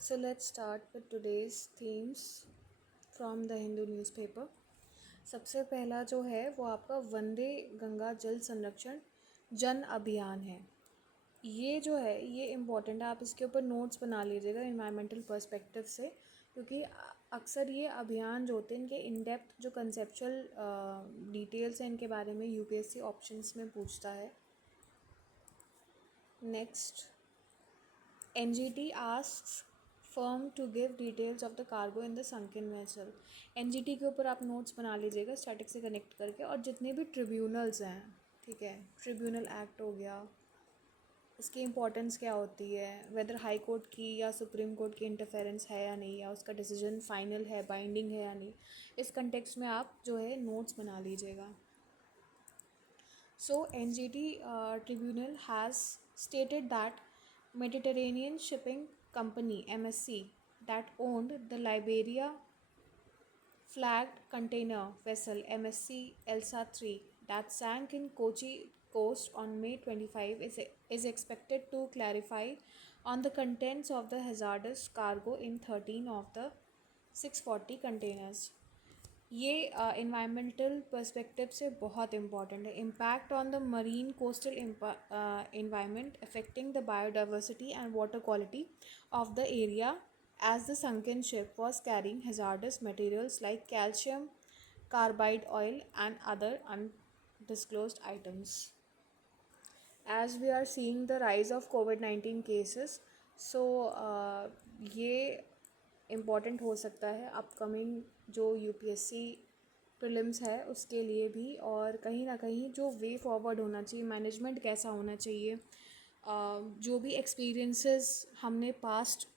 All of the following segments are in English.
So let's start with today's themes from the Hindu newspaper. सबसे पहला जो है वो आपका वंदे गंगा जल संरक्षण जन अभियान है। ये जो है ये इम्पॉर्टेंट है, आप इसके ऊपर नोट्स बना लीजिएगा इन्वायरमेंटल पर्सपेक्टिव से, क्योंकि अक्सर ये अभियान जो होते हैं इनके इन डेप्थ जो कंसेप्चुअल डिटेल्स हैं इनके बारे में यूपीएससी ऑप्शंस में पूछता है। Next, NGT asks firm to give details of the cargo in the sunken vessel। NGT के ऊपर आप नोट्स बना लीजिएगा स्टैटिक से कनेक्ट करके, और जितने भी ट्रिब्यूनल्स हैं, ठीक है, ट्रिब्यूनल एक्ट हो गया, इसकी इम्पोर्टेंस क्या होती है, वेदर हाई कोर्ट की या सुप्रीम कोर्ट की इंटरफेरेंस है या नहीं, या उसका डिसीजन फाइनल है, बाइंडिंग है या नहीं, इस कंटेक्स्ट में आप जो है नोट्स बना लीजिएगा। So NGT tribunal has stated that Mediterranean Shipping Company MSC that owned the Liberia flagged container vessel MSC Elsa 3 that sank in Kochi coast on May 25 is expected to clarify on the contents of the hazardous cargo in 13 of the 640 containers। ये environmental perspective से बहुत important है। Impact on the marine coastal environment affecting the biodiversity and water quality of the area as the sunken ship was carrying hazardous materials like calcium carbide oil and other undisclosed items। As we are seeing the rise of COVID-19 cases, so ये important हो सकता है upcoming जो UPSC prelims है उसके लिए भी, और कहीं ना कहीं जो वे फॉरवर्ड होना चाहिए, मैनेजमेंट कैसा होना चाहिए, जो भी एक्सपीरियंसेस हमने पास्ट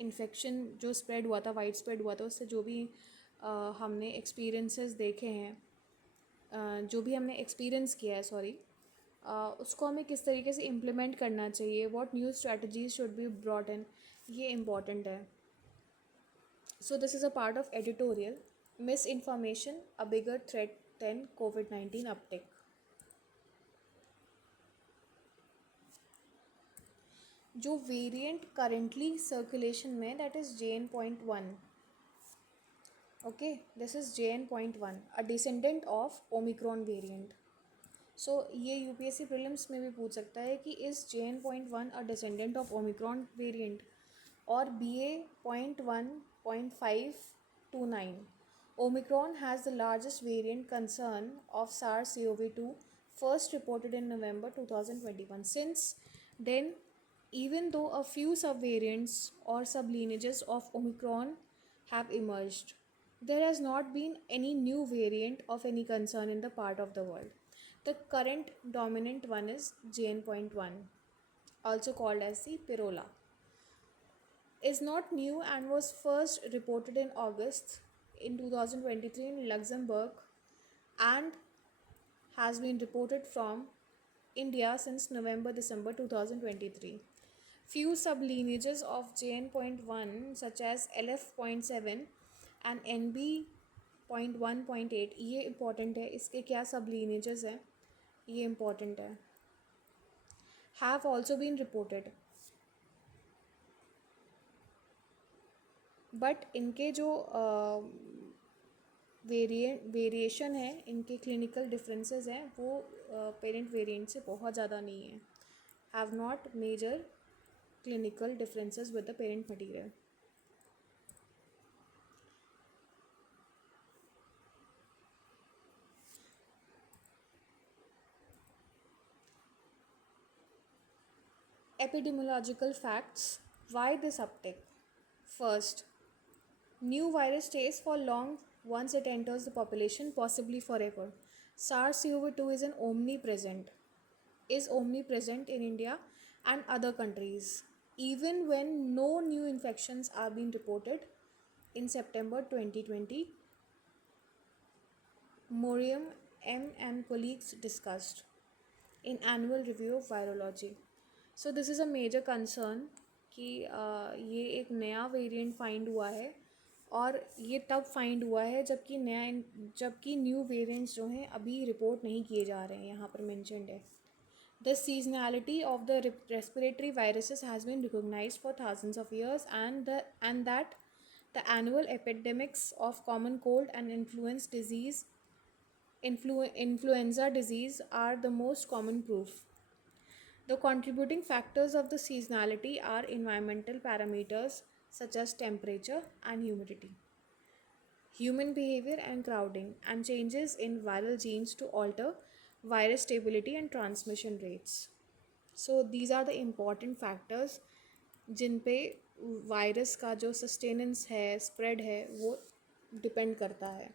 इन्फेक्शन जो स्प्रेड हुआ था, वाइड स्प्रेड हुआ था, उससे जो भी हमने एक्सपीरियंसेस देखे हैं, जो भी हमने एक्सपीरियंस किया है, सॉरी, उसको हमें किस तरीके से इम्प्लीमेंट करना चाहिए, what new strategies should be brought in, ये इम्पॉर्टेंट है। So this is a part of editorial misinformation, a bigger threat than COVID-19 uptick। जो वेरिएंट करेंटली सर्कुलेशन में, that is JN.1। Okay, this is JN.1, a descendant of Omicron variant. So ये UPSC prelims में भी पूछ सकता है कि is JN.1 a descendant of Omicron variant, or BA.1.529। Omicron has the largest variant concern of SARS-CoV-2, first reported in November 2021। Since then, even though a few subvariants or sublineages of Omicron have emerged, there has not been any new variant of any concern in the part of the world। The current dominant one is JN.1, also called as the Pirola, is not new and was first reported in August in 2023 in Luxembourg and has been reported from India since November-December 2023। Few sublineages of JN.1 such as LF.7 and NB.1.8, ये important है, इसके क्या sublineages हैं ये important है, have also been reported, but इनके जो variation है, इनके क्लिनिकल डिफरेंसेस हैं, वो पेरेंट वेरिएंट से बहुत ज़्यादा नहीं है। Have not major clinical differences with the parent material. Epidemiological facts, why this uptick? First, new virus stays for long once it enters the population, possibly forever। SARS-CoV-2 is omnipresent in India and other countries, even when no new infections are being reported। In September 2020, Moriam M and colleagues discussed in annual review of virology। So this is a major concern कि ये एक नया variant find हुआ है, और ये तब find हुआ है जबकि न्यू वेरिएंट्स जो हैं अभी रिपोर्ट नहीं किए जा रहे हैं, यहाँ पर मेंशन्ड है। The seasonality of the respiratory viruses has been recognized for thousands of years, and that the annual epidemics of common cold and influenza disease are the most common proof. The contributing factors of the seasonality are environmental parameters such as temperature and humidity, human behavior and crowding, and changes in viral genes to alter virus stability and transmission rates. So these are the important factors जिन पे virus का जो sustenance है, spread है, वो depend करता है.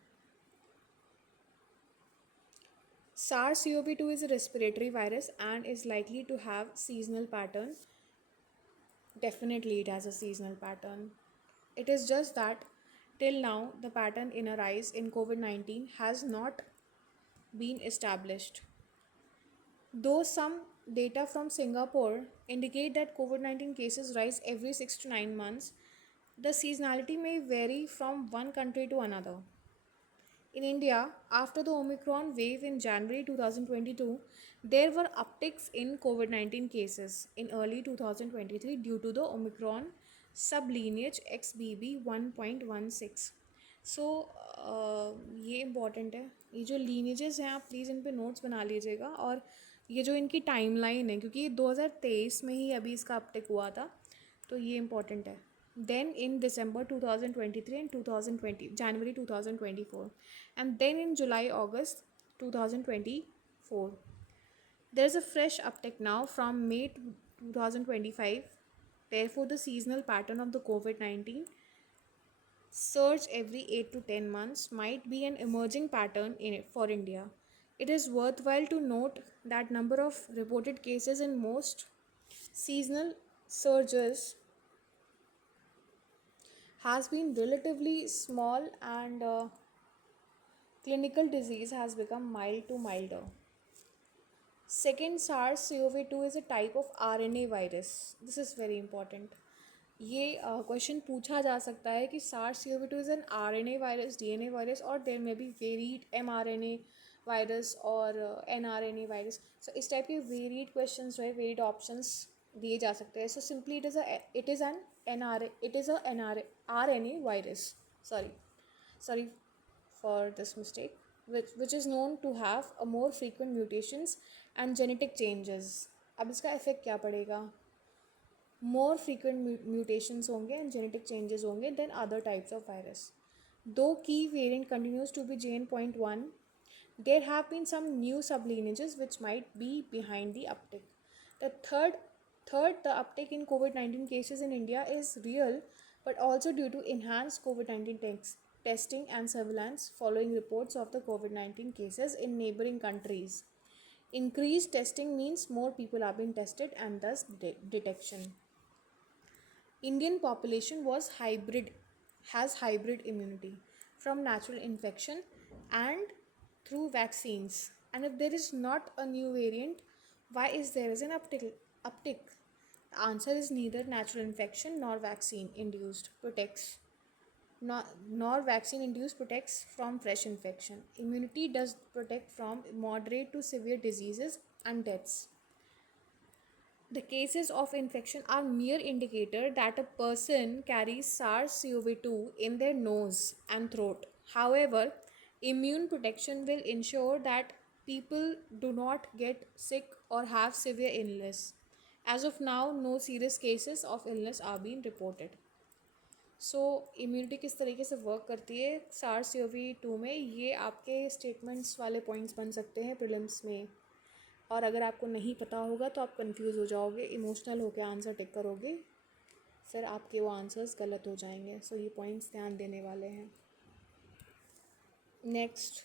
SARS-CoV-2 is a respiratory virus and is likely to have seasonal pattern. Definitely it has a seasonal pattern. It is just that till now the pattern in a rise in COVID-19 has not been established. Though some data from Singapore indicate that COVID-19 cases rise every 6 to 9 months, the seasonality may vary from one country to another. In India, after the Omicron wave in January 2022, there were upticks in COVID-19 cases in early 2023 due to the Omicron sublineage XBB 1.16. सो ये important है. ये जो lineages हैं आप please इन पे notes बना लीजिएगा, और ये जो इनकी टाइमलाइन है, क्योंकि 2023 में ही अभी इसका अपटेक हुआ था, तो ये इम्पॉर्टेंट है. Then in December 2023 and 2020, January 2024, and then in July August 2024. There is a fresh uptick now from May 2025. Therefore, the seasonal pattern of the COVID-19 surge every 8 to 10 months might be an emerging pattern in it for India. It is worthwhile to note that number of reported cases in most seasonal surges has been relatively small, and clinical disease has become mild to milder. Second, SARS-CoV-2 is a type of RNA virus. This is very important. ये question पूछा जा सकता है कि SARS-CoV-2 is an RNA virus, DNA virus, or there may be varied mRNA virus और nRNA virus. So इस type के varied questions जो है, varied options दिए जा सकते हैं. So simply it is an RNA virus. Sorry for this mistake. Which is known to have a more frequent mutations and genetic changes. अब इसका effect क्या पड़ेगा? More frequent mutations होंगे and genetic changes होंगे than other types of virus. Though key variant continues to be JN.1, there have been some new sublineages which might be behind the uptick. The third, the uptick in COVID-19 cases in India is real, but also due to enhanced COVID-19 testing and surveillance following reports of the COVID-19 cases in neighboring countries. Increased testing means more people are being tested and thus detection. Indian population has hybrid immunity from natural infection and through vaccines. And if there is not a new variant, why is there an uptick? The answer is neither natural infection nor vaccine induced protects from fresh infection. Immunity does protect from moderate to severe diseases and deaths. The cases of infection are mere indicator that a person carries SARS-CoV-2 in their nose and throat. However, immune protection will ensure that people do not get sick or have severe illness. As of now, no serious cases of illness are being reported. So immunity किस तरीके से work करती है SARS-CoV-2 में, ये आपके statements वाले points बन सकते हैं प्रीलिम्स में. और अगर आपको नहीं पता होगा तो आप कंफ्यूज हो जाओगे, इमोशनल होकर आंसर टिक करोगे, फिर आपके वो आंसर्स गलत हो जाएंगे. सो ये पॉइंट्स ध्यान देने वाले हैं. नेक्स्ट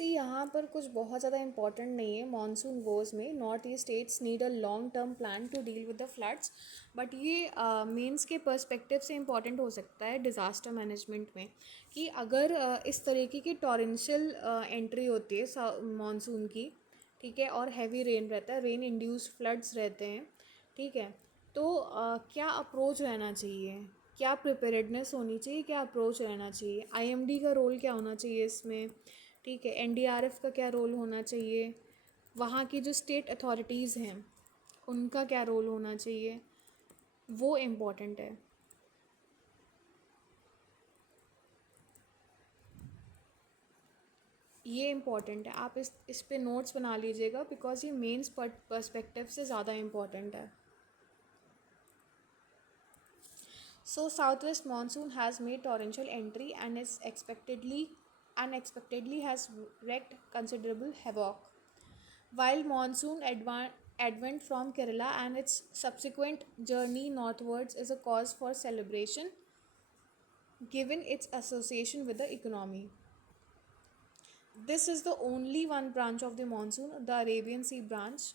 यहाँ पर कुछ बहुत ज़्यादा इंपॉर्टेंट नहीं है. मॉनसून वोज में north east states need a long term plan to deal with the floods, but ये मेंस के पर्सपेक्टिव से इंपॉर्टेंट हो सकता है डिज़ास्टर मैनेजमेंट में, कि अगर इस तरीके की टॉरेंशियल एंट्री होती है मॉनसून की, ठीक है, और हैवी रेन रहता है, रेन इंड्यूस्ड फ्लड्स रहते हैं, ठीक है, तो क्या अप्रोच रहना चाहिए, क्या प्रिपेयर्डनेस होनी चाहिए, क्या अप्रोच रहना चाहिए, IMD का रोल क्या होना चाहिए इसमें, ठीक है, एनडीआरएफ का क्या रोल होना चाहिए, वहाँ की जो स्टेट अथॉरिटीज़ हैं उनका क्या रोल होना चाहिए, वो इम्पॉर्टेंट है। ये इम्पॉर्टेंट है, आप इस पे नोट्स बना लीजिएगा बिकॉज ये मेंस पर्सपेक्टिव से ज़्यादा इम्पॉर्टेंट है। So southwest monsoon has made torrential entry and is unexpectedly has wreaked considerable havoc. While monsoon advent from Kerala and its subsequent journey northwards is a cause for celebration given its association with the economy. This is the only one branch of the monsoon, the Arabian Sea branch,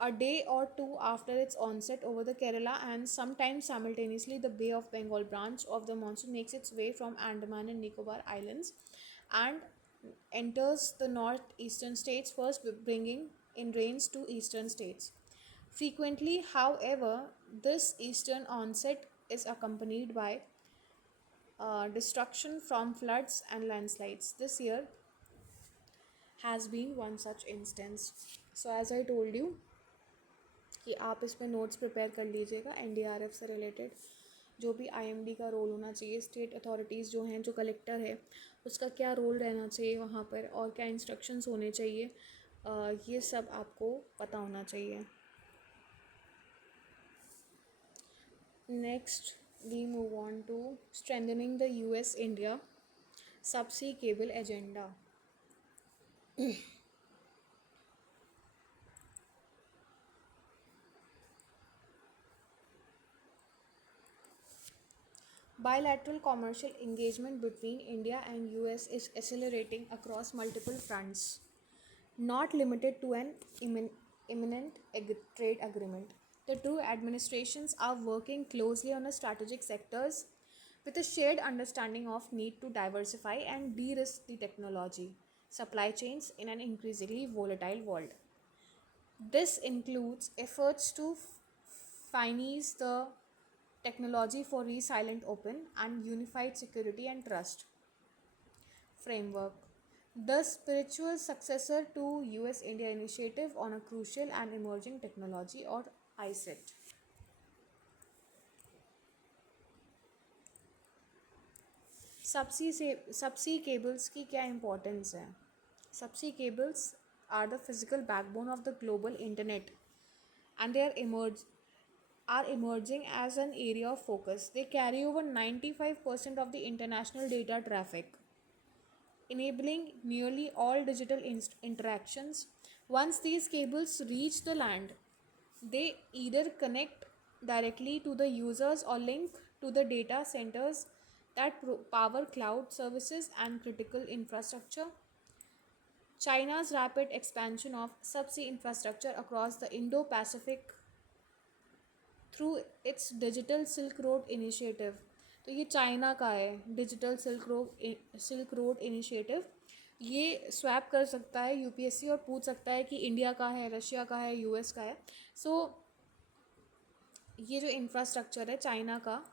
a day or two after its onset over the Kerala and sometimes simultaneously the Bay of Bengal branch of the monsoon makes its way from Andaman and Nicobar Islands and enters the northeastern states, first bringing in rains to eastern states. Frequently, however, this eastern onset is accompanied by destruction from floods and landslides. This year has been one such instance. So, as I told you, कि आप इसमें notes prepare कर लीजिएगा NDRF से related, जो भी IMD का role होना चाहिए, स्टेट अथॉरिटीज़ जो हैं, जो कलेक्टर है उसका क्या रोल रहना चाहिए वहाँ पर और क्या इंस्ट्रक्शंस होने चाहिए, ये सब आपको पता होना चाहिए। Next we move on to strengthening the US India subsea cable agenda. Bilateral commercial engagement between India and US is accelerating across multiple fronts, not limited to an imminent trade agreement. The two administrations are working closely on a strategic sectors with a shared understanding of need to diversify and de-risk the technology supply chains in an increasingly volatile world. This includes efforts to finance the technology for resilient open and unified security and trust framework, the spiritual successor to US India initiative on a crucial and emerging technology or ICET. Subsea cables की क्या importance है? Subsea cables are the physical backbone of the global internet and they are emerging as an area of focus. They carry over 95% of the international data traffic, enabling nearly all digital interactions. Once these cables reach the land, they either connect directly to the users or link to the data centers that power cloud services and critical infrastructure. China's rapid expansion of subsea infrastructure across the Indo Pacific through it's digital silk road initiative, तो ये China का है digital silk road initiative. ये swap कर सकता है UPSC और पूछ सकता है कि इंडिया का है, रशिया का है, यूएस का है। सो ये जो इंफ्रास्ट्रक्चर है चाइना का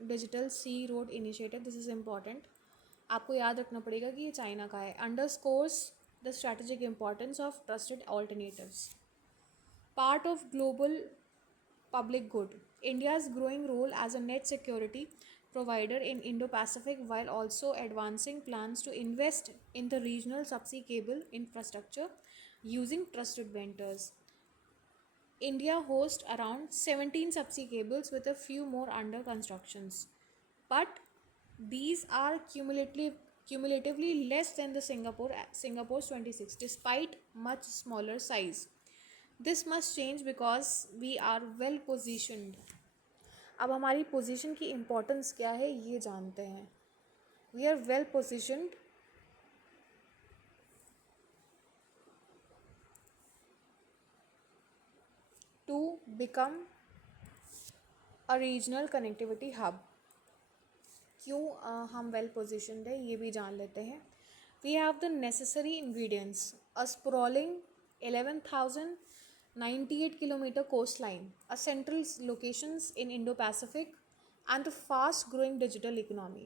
digital sea road initiative, this is important, आपको याद रखना पड़ेगा कि ये चाइना का है। Underscores the strategic importance of trusted alternatives, part of global public good. India's growing role as a net security provider in Indo-Pacific while also advancing plans to invest in the regional subsea cable infrastructure using trusted vendors. India hosts around 17 subsea cables with a few more under constructions. But these are cumulatively less than the Singapore's 26 despite much smaller size. This must change because we are well positioned. अब हमारी position की importance क्या है ये जानते हैं। We are well positioned to become a regional connectivity hub. क्यों हम well positioned है ये भी जान लेते हैं। We have the necessary ingredients: a sprawling 11,098-kilometer coastline, a central locations in Indo-Pacific, and the fast-growing digital economy.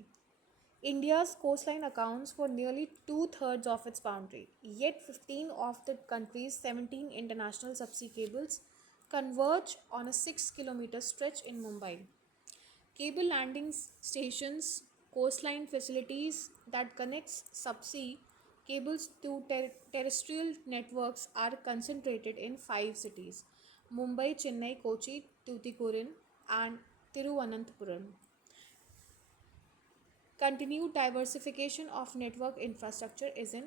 India's coastline accounts for nearly two-thirds of its boundary, yet 15 of the country's 17 international subsea cables converge on a 6-kilometer stretch in Mumbai. Cable landing stations, coastline facilities that connects subsea cables to terrestrial networks are concentrated in five cities: Mumbai, Chennai, Kochi, Tuticorin, and Tiruvananthapuram. Continued diversification of network infrastructure is in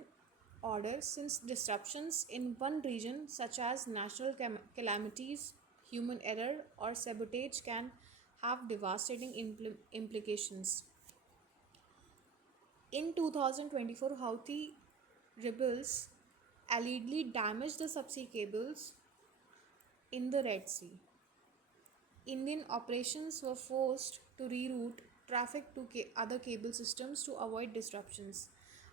order since disruptions in one region, such as natural calamities, human error, or sabotage, can have devastating implications. In 2024, Houthi rebels allegedly damaged the subsea cables in the Red Sea. Indian operations were forced to reroute traffic to other cable systems to avoid disruptions.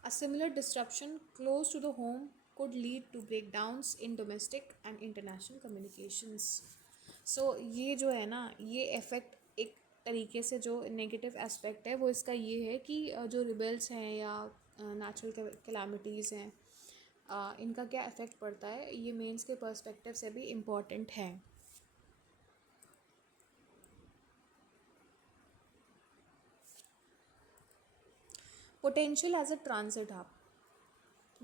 A similar disruption close to the home could lead to breakdowns in domestic and international communications. So ये जो है ना, ये effect एक तरीके से जो negative aspect है वो इसका ये है कि जो रिबेल्स हैं या नेचुरल कैलामिटीज़ हैं, इनका क्या इफ़ेक्ट पड़ता है, ये मेंस के पर्सपेक्टिव से भी इम्पॉर्टेंट है. Potential as a transit hub.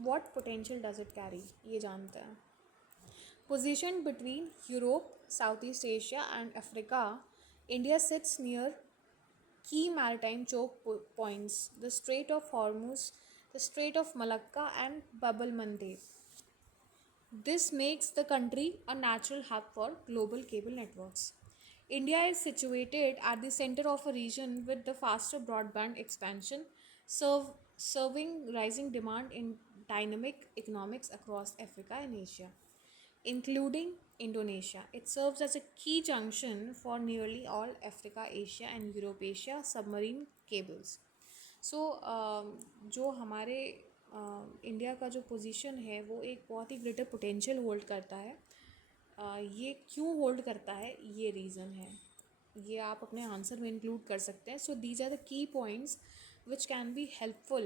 What potential does it carry? ये जानते हैं. Positioned between Europe, Southeast Asia, and Africa, India sits near key maritime choke points: the Strait of Hormuz, the Strait of Malacca, and Bab el Mandeb. This makes the country a natural hub for global cable networks. India is situated at the center of a region with the faster broadband expansion, serving rising demand in dynamic economics across Africa and Asia, including Indonesia. It serves as a key junction for nearly all Africa, Asia, and Europe-Asia submarine cables. सो जो हमारे India का जो position है वो एक बहुत ही greater potential hold करता है. ये क्यों होल्ड करता है, ये रीज़न है. ये आप अपने आंसर में इंक्लूड कर सकते हैं. So these are the key points which can be helpful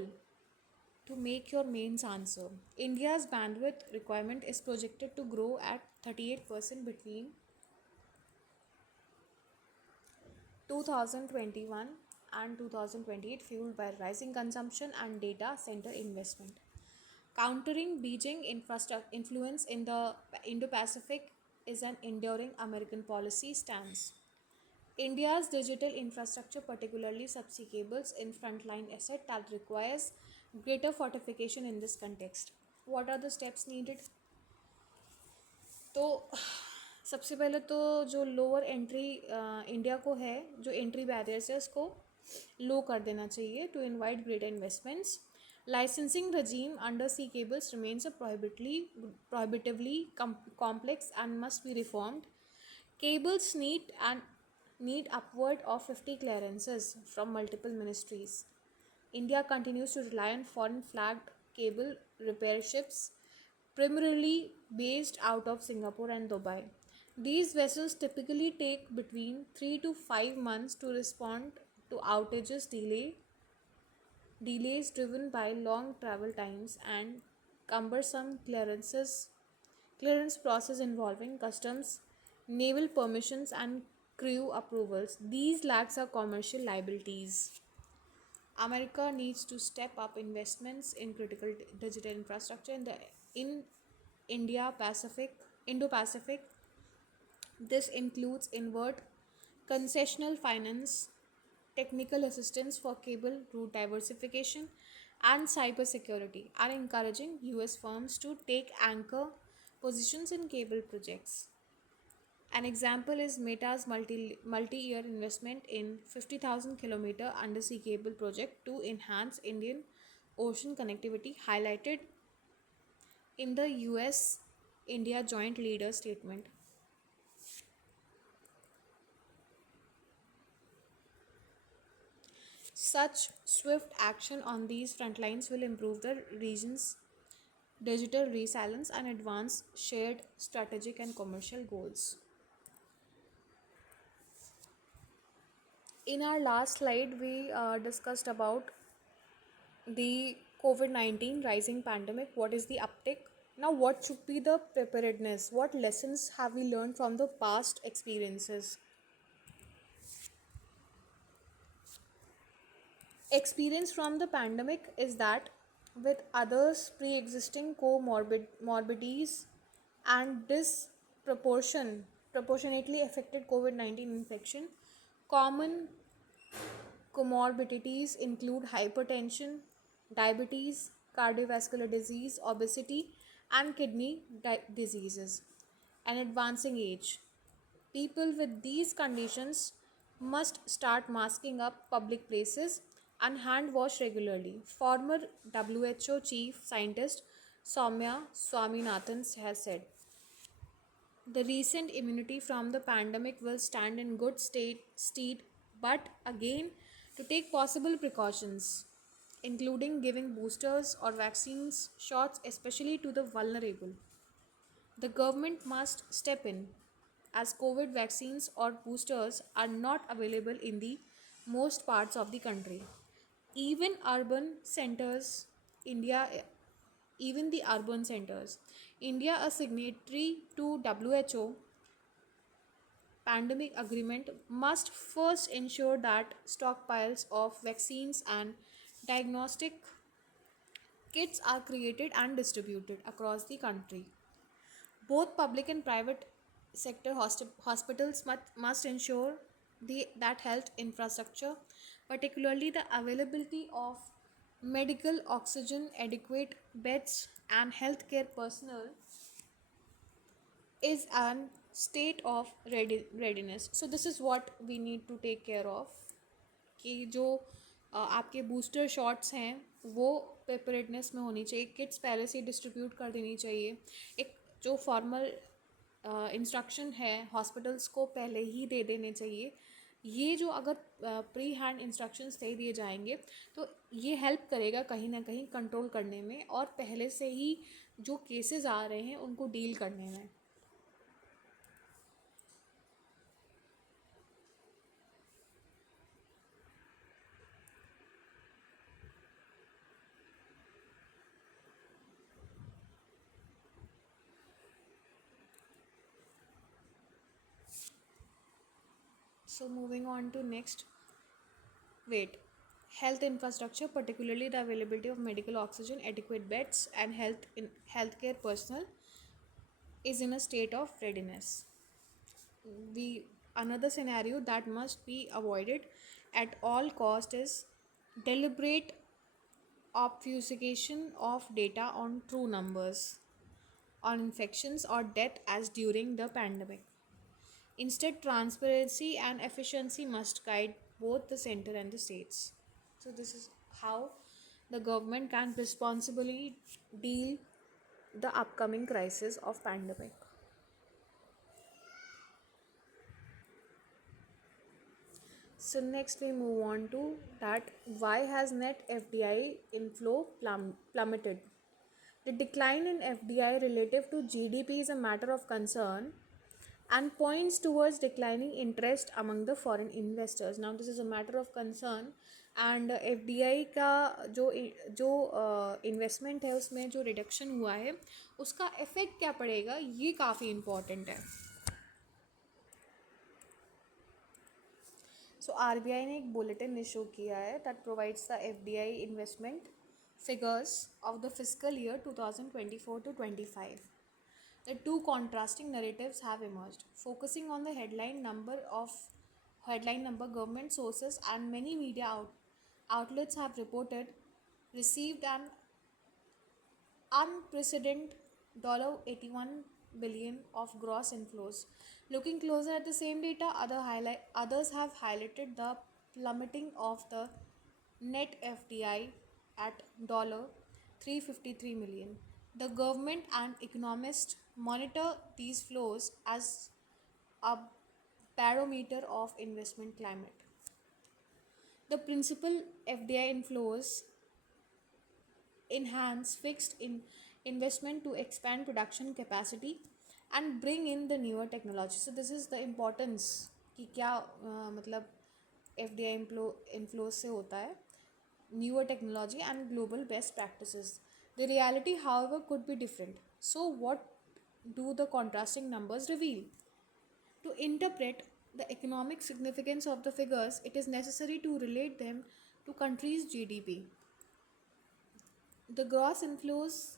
to make your mains answer. India's bandwidth requirement is projected to grow at 38% between 2021 and 2028, fueled by rising consumption and data center investment. Countering Beijing influence in the Indo-Pacific is an enduring American policy stance. India's digital infrastructure, particularly subsea cables, in frontline asset that requires greater fortification in this context. What are the steps needed? तो सबसे पहले तो जो lower entry India को है, जो entry barriers है उसको लो कर देना चाहिए to invite greater investments. Licensing regime under sea cables remains a prohibitively complex and must be reformed. Cables need upward of 50 clearances from multiple ministries. India continues to rely on foreign flagged cable repair ships, primarily based out of Singapore and Dubai. These vessels typically take between 3 to 5 months to respond to delays driven by long travel times and cumbersome clearance process involving customs, naval permissions, and crew approvals. These lacks are commercial liabilities. America needs to step up investments in critical digital infrastructure in Indo-Pacific. This includes inward concessional finance, technical assistance for cable route diversification, and cybersecurity are encouraging US firms to take anchor positions in cable projects. An example is Meta's multi-year investment in 50,000 kilometer undersea cable project to enhance Indian ocean connectivity, highlighted in the US India Joint Leaders Statement. Such swift action on these front lines will improve the region's digital resilience and advance shared strategic and commercial goals. In our last slide, we discussed about The COVID-19 rising pandemic, what is the uptick? Now, what should be the preparedness? What lessons have we learned from the past experiences? Experience from the pandemic is that with others pre-existing comorbidities and proportionately affected COVID-19 infection, common comorbidities include hypertension, diabetes, cardiovascular disease, obesity, and diseases. An advancing age. People with these conditions must start masking up public places and hand wash regularly. Former WHO chief scientist Soumya Swaminathan has said. The recent immunity from the pandemic will stand in good stead, but again, to take possible precautions, including giving boosters or vaccines shots, especially to the vulnerable. The government must step in, as COVID vaccines or boosters are not available in the most parts of the country. Even urban centers, India, even the urban centers. India, a signatory to WHO pandemic agreement, must first ensure that stockpiles of vaccines and diagnostic kits are created and distributed across the country. Both public and private sector hospitals must ensure that health infrastructure, particularly the availability of medical oxygen, adequate beds, and healthcare personnel, is an state of readiness. So this is what we need to take care of, कि जो आपके booster shots हैं वो प्रिपरेडनेस में होनी चाहिए, kits पहले से डिस्ट्रीब्यूट कर देनी चाहिए, एक जो फॉर्मल इंस्ट्रक्शन है हॉस्पिटल्स को पहले ही दे देने चाहिए. ये जो अगर प्री हैंड इंस्ट्रक्शंस दे दिए जाएंगे तो ये हेल्प करेगा कहीं ना कहीं कंट्रोल करने में और पहले से ही जो केसेस आ रहे हैं उनको डील करने में. So moving on to next. Wait. Health infrastructure, particularly the availability of medical oxygen, adequate beds, and healthcare personnel, is in a state of readiness. We Another scenario that must be avoided at all cost is deliberate obfuscation of data on true numbers on infections or death as during the pandemic. Instead, transparency and efficiency must guide both the center and the states. So this is how the government can responsibly deal the upcoming crisis of pandemic. So next we move on to that why has net FDI inflow plummeted? The decline in FDI relative to GDP is a matter of concern and points towards declining interest among the foreign investors. Now this is a matter of concern and FDI का जो investment है उसमें जो reduction हुआ है उसका effect क्या पड़ेगा ये काफ़ी इम्पॉर्टेंट है. सो RBI ने एक बुलेटिन इशू किया है that provides the FDI investment figures of the fiscal year 2024 to 25. The two contrasting narratives have emerged, focusing on the headline number. Government sources and many media outlets have reported received an unprecedented $81 billion of gross inflows. Looking closer at the same data, others have highlighted the plummeting of the net FDI at $353 million. The government and economists monitor these flows as a barometer of investment climate. The principal FDI inflows enhance fixed investment to expand production capacity and bring in the newer technology. So this is the importance कि क्या मतलब FDI inflows से होता है. newer technology, and global best practices. The reality, however, could be different. So, what do the contrasting numbers reveal? To interpret the economic significance of the figures, it is necessary to relate them to countries' GDP. The gross inflows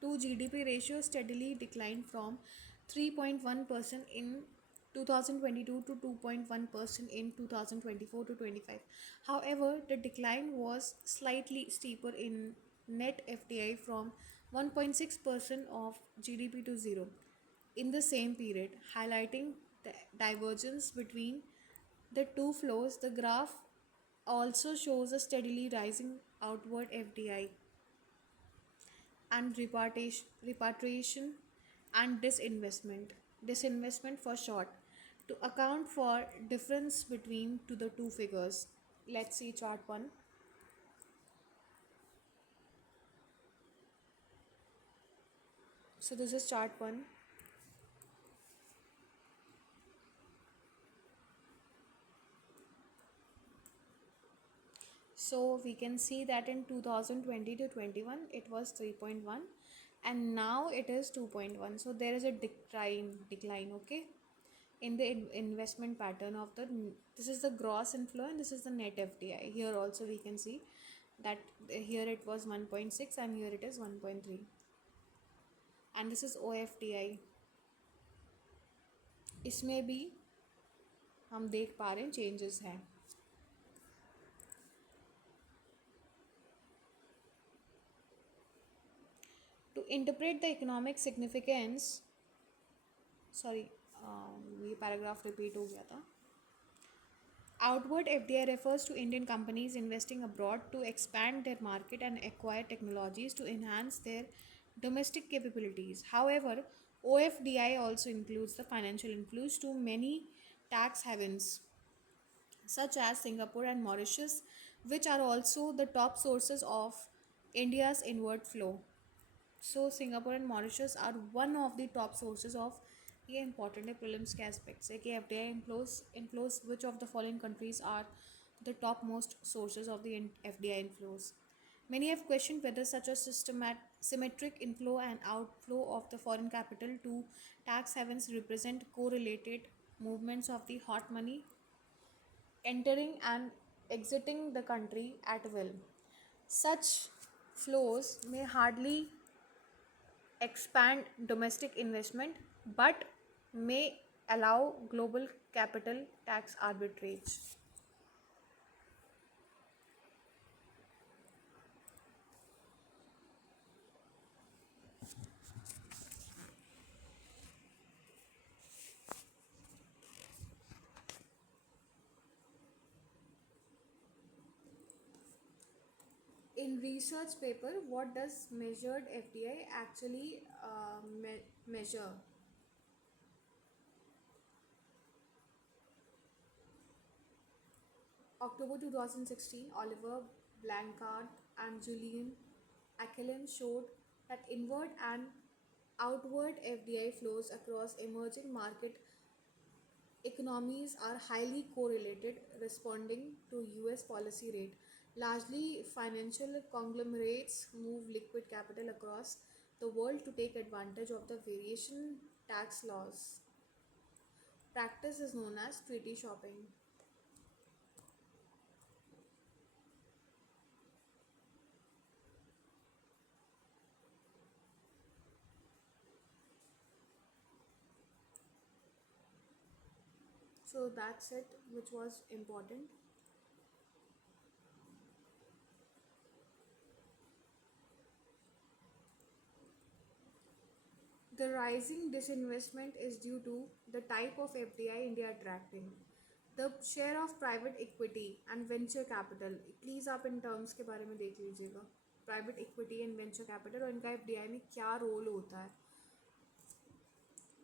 to GDP ratio steadily declined from 3.1% in 2022 to 2.1% in 2024 to 25. However, the decline was slightly steeper in net FDI from 1.6% of GDP to 0 in the same period, highlighting the divergence between the two flows. The graph also shows a steadily rising outward FDI and repatriation and disinvestment for short, to account for difference between to the two figures. Let's see chart 1. So this is chart 1. So we can see that in 2020 to 21 it was 3.1 and now it is 2.1. So there is a decline, okay, in the investment pattern of the, this is the gross inflow and this is the net FDI. Here also we can see that here it was 1.6 and here it is 1.3, and this is OFDI. इसमें भी हम देख पा रहे हैं changes हैं. To interpret the economic significance, sorry ये paragraph repeat हो गया था. Outward FDI refers to Indian companies investing abroad to expand their market and acquire technologies to enhance their domestic capabilities. However, OFDI also includes the financial inflows to many tax havens such as Singapore and Mauritius, which are also the top sources of India's inward flow. So Singapore and Mauritius are one of the top sources of, ये important है prelims के aspects है कि FDI inflows which of the following countries are the topmost sources of the FDI inflows. Many have questioned whether such a symmetric inflow and outflow of the foreign capital to tax havens represent correlated movements of the hot money entering and exiting the country at will. Such flows may hardly expand domestic investment but may allow global capital tax arbitrage. In research paper, what does measured FDI actually measure? October 2016, Oliver Blanchard and Julian Akelin showed that inward and outward FDI flows across emerging market economies are highly correlated, responding to US policy rate. Largely, financial conglomerates move liquid capital across the world to take advantage of the variation tax laws. Practice is known as treaty shopping. So that's it, which was important. The rising disinvestment is due to the type of FDI India attracting. The share of private equity and venture capital, please आप in terms के बारे में देख लीजिएगा. Private equity and venture capital और इनका FDI में क्या रोल होता है.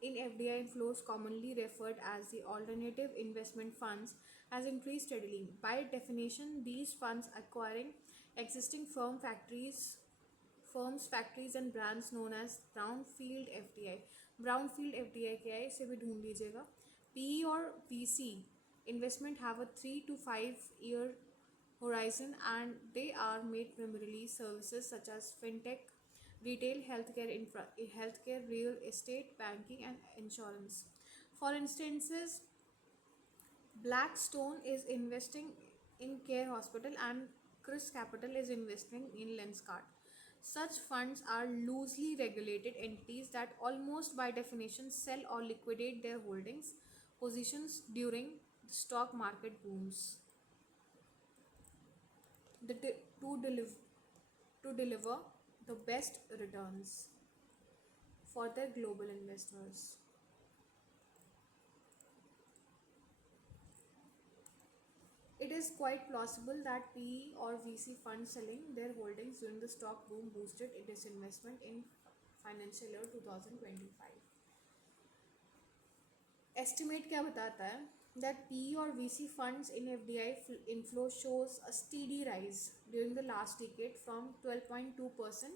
In FDI inflows, commonly referred as the alternative investment funds, has increased steadily. By definition, these funds acquiring existing firms, factories and brands known as brownfield FDI. Brownfield FDI क्या है, इसे भी ढूंढ लीजिएगा. PE और VC investment have a 3 to 5 year Horizon, and they are made primarily services such as fintech, retail, healthcare, real estate, banking, and insurance. For instances, Blackstone is investing in Care Hospital and Chris Capital is investing in Lenskart. Such funds are loosely regulated entities that almost by definition sell or liquidate their holdings positions during the stock market booms. The, to deliver the best returns for their global investors. It is quite plausible that PE or VC funds selling their holdings during the stock boom boosted disinvestment in financial year 2025. Estimate क्या बताता है that PE or VC funds in FDI inflow shows a steady rise during the last decade from 12.2%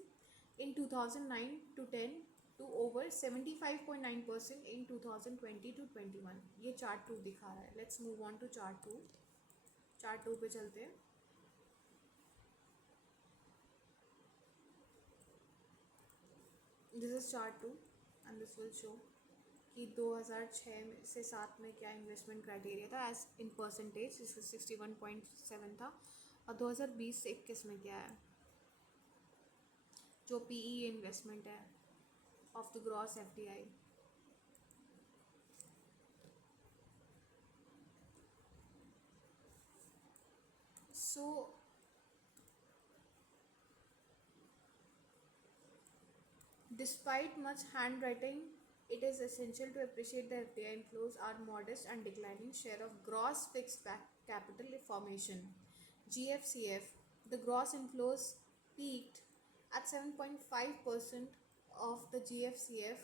in 2009 to 10 to over 75.9% in 2020 to 21. ये chart 2 दिखा रहा है. Let's move on to chart 2. Chart 2 पे चलते हैं. This is chart 2 and this will show कि 2006 से 7 में क्या इन्वेस्टमेंट क्राइटेरिया था एज इन परसेंटेज, 61.7 था, और 2020 से 21 में क्या है जो पीई इन्वेस्टमेंट है of the gross FDI. So despite much handwriting, it is essential to appreciate the FDI inflows are modest and declining share of gross fixed capital formation. GFCF, the gross inflows peaked at 7.5% of the GFCF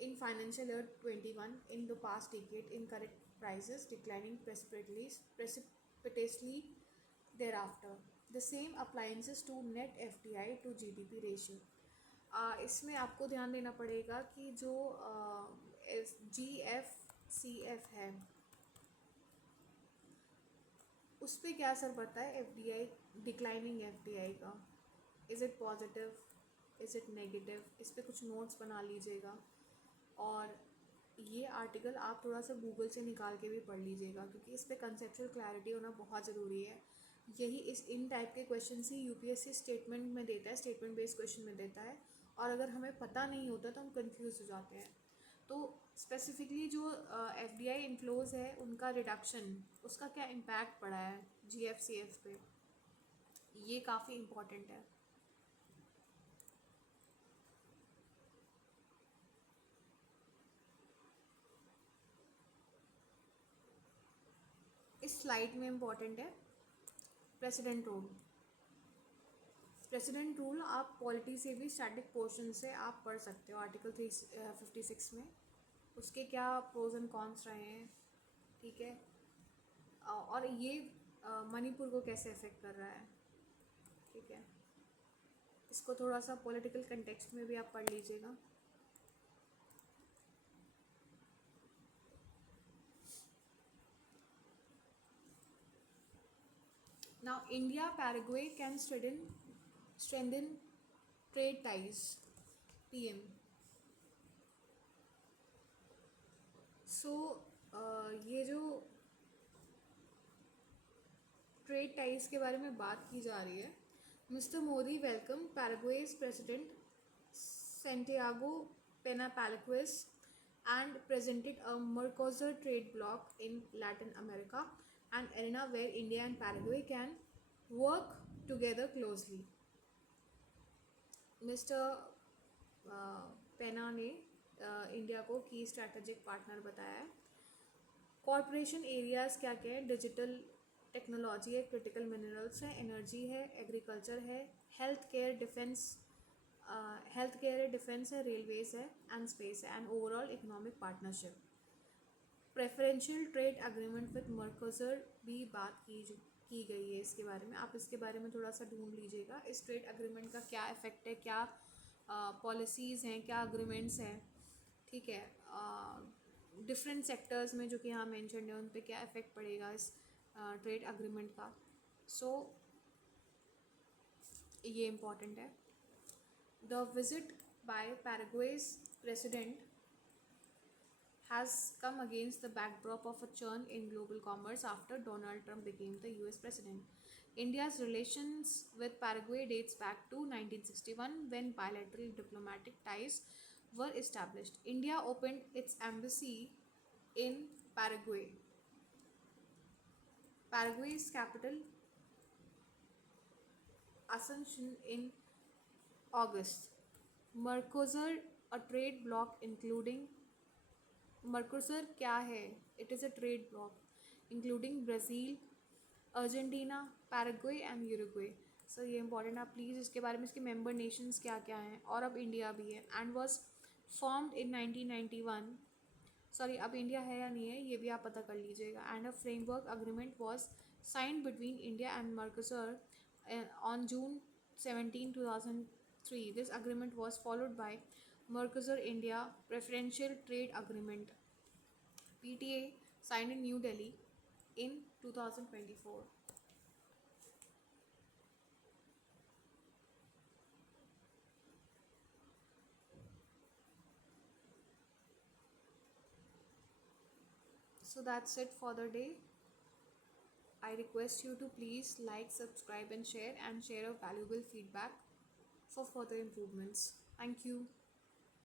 in financial year 21 in the past decade in current prices, declining precipitously thereafter. The same applies to net FDI to GDP ratio. इसमें आपको ध्यान देना पड़ेगा कि जो GFCF है उस पर क्या असर पड़ता है FDI, डिक्लाइनिंग FDI का. Is it positive, is it negative, इस पर कुछ नोट्स बना लीजिएगा. और ये आर्टिकल आप थोड़ा सा गूगल से निकाल के भी पढ़ लीजिएगा क्योंकि इस पर कंसेप्चुअल क्लैरिटी होना बहुत ज़रूरी है. यही इन टाइप के क्वेश्चन ही यूपीएससी स्टेटमेंट में देता है, स्टेटमेंट बेस्ड क्वेश्चन में देता है, और अगर हमें पता नहीं होता तो हम कंफ्यूज हो जाते हैं. तो स्पेसिफिकली जो एफडीआई इनफ्लोज है उनका रिडक्शन, उसका क्या इम्पैक्ट पड़ा है जीएफसीएफ पे, ये काफ़ी इम्पॉर्टेंट है. इस स्लाइड में इम्पॉर्टेंट है प्रेसिडेंट रूल. प्रेसिडेंट रूल आप पॉलिटी से भी स्टैटिक पोर्शन से आप पढ़ सकते हो आर्टिकल 356 में, उसके क्या प्रोज एंड कॉन्स रहे हैं. ठीक है, और ये मणिपुर को कैसे अफेक्ट कर रहा है. ठीक है, इसको थोड़ा सा पॉलिटिकल कंटेक्स्ट में भी आप पढ़ लीजिएगा. Now, India Paraguay can strengthen trade ties. PM. So ये जो ट्रेड टाइज के बारे में बात की जा रही है, mister Modi welcome Paraguay's president Santiago Pena Palacuez and presented a Mercosur trade bloc in Latin America, an arena where India and Paraguay can work together closely. Mister पेना ने इंडिया को की स्ट्रैटेजिक पार्टनर बताया है. कॉरपोरेशन एरियाज़ क्या क्या है, digital technology है, क्रिटिकल मिनरल्स है, एनर्जी है, एग्रीकल्चर है, हेल्थ केयर डिफेंस है, रेलवेज है एंड स्पेस है, and overall economic partnership. Preferential trade agreement with Mercosur भी बात की गई है इसके बारे में. आप इसके बारे में थोड़ा सा ढूंढ लीजिएगा, इस ट्रेड एग्रीमेंट का क्या इफ़ेक्ट है, क्या पॉलिसीज़ हैं, क्या अग्रीमेंट्स हैं. ठीक है, डिफरेंट सेक्टर्स में जो कि यहाँ मेंशन है उन पे क्या इफ़ेक्ट पड़ेगा इस ट्रेड एग्रीमेंट का. सो ये इम्पॉर्टेंट है. The visit by Paraguay's president has come against the backdrop of a churn in global commerce after Donald Trump became the US president. India's relations with Paraguay dates back to 1961 when bilateral diplomatic ties were established. India opened its embassy in Paraguay. Paraguay's capital Asuncion in August. Mercosur, a trade bloc including Mercosur क्या है? It is a trade bloc including Brazil, Argentina, Paraguay and Uruguay. So ये important आप please इसके बारे में, इसके member Nations क्या क्या हैं, और अब इंडिया भी है. And was formed in 1991. Sorry, अब इंडिया है या नहीं है ये भी आप पता कर लीजिएगा. And a framework agreement was signed between India and Mercosur on June 17, 2003. This agreement was followed by Mercosur India Preferential Trade Agreement (PTA) signed in New Delhi in 2024. So that's it for the day. I request you to please like, subscribe and share your valuable feedback for further improvements. Thank you.